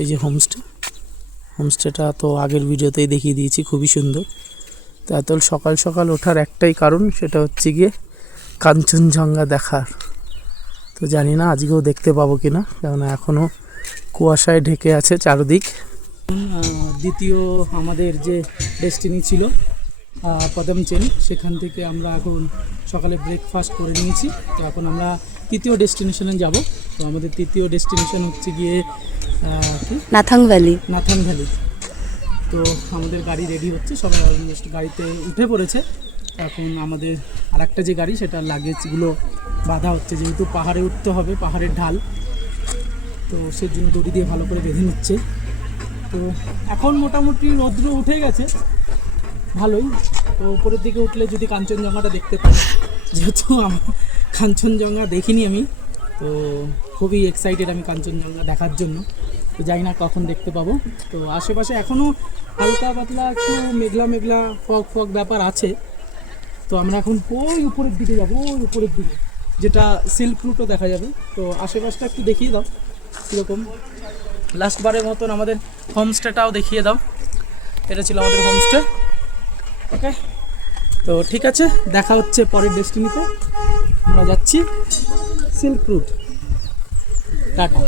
এই যে হোমস্টেটা তো আগের ভিডিওতেই দেখিয়ে দিয়েছি, খুবই সুন্দর। তো এত সকাল সকাল ওঠার একটাই কারণ, সেটা হচ্ছে গিয়ে কাঞ্চনজঙ্ঘা দেখার। তো জানি না আজকেও দেখতে পাবো কিনা, কেননা এখনও কুয়াশায় ঢেকে আছে চারদিক। দ্বিতীয় আমাদের যে ডেস্টিনি ছিল পদমচেন, সেখান থেকে আমরা এখন সকালে ব্রেকফাস্ট করে নিয়েছি। তো এখন আমরা তৃতীয় ডেস্টিনেশনে যাব। তো আমাদের তৃতীয় ডেস্টিনেশন হচ্ছে গিয়ে নাথাং ভ্যালি। তো আমাদের গাড়ি রেডি হচ্ছে, সবাই অলমোস্ট গাড়িতে উঠে পড়েছে। এখন আমাদের আরেকটা যে গাড়ি, সেটার লাগেজগুলো বাঁধা হচ্ছে, যেহেতু পাহাড়ে উঠতে হবে, পাহাড়ের ঢাল, তো সেই জন্য দড়ি দিয়ে ভালো করে বেঁধে নিচ্ছে। তো এখন মোটামুটি রৌদ্র উঠে গেছে ভালোই। তো উপরের দিকে উঠলে যদি কাঞ্চনজঙ্ঘাটা দেখতে পাই, যেহেতু কাঞ্চনজঙ্ঘা দেখিনি আমি, তো খুবই এক্সাইটেড আমি কাঞ্চনজঙ্ঘা দেখার জন্য। তো জানি না কখন দেখতে পাবো। তো আশেপাশে এখনও হালকা পাতলা একটু মেঘলা ফগ ব্যাপার আছে। তো আমরা এখন ওই উপরের দিকে যাবো, ওই উপরের দিকে যেটা সিল্ক রুটও দেখা যাবে। তো আশেপাশটা একটু দেখিয়ে দাও কীরকম। লাস্টবারের মতন আমাদের হোমস্টেটাও দেখিয়ে দাও। এটা ছিল আমাদের হোমস্টে। ওকে, তো ঠিক আছে, দেখা হচ্ছে পরের ডেস্টিনিতে। আমরা যাচ্ছি সিল্ক রুট। টাটা।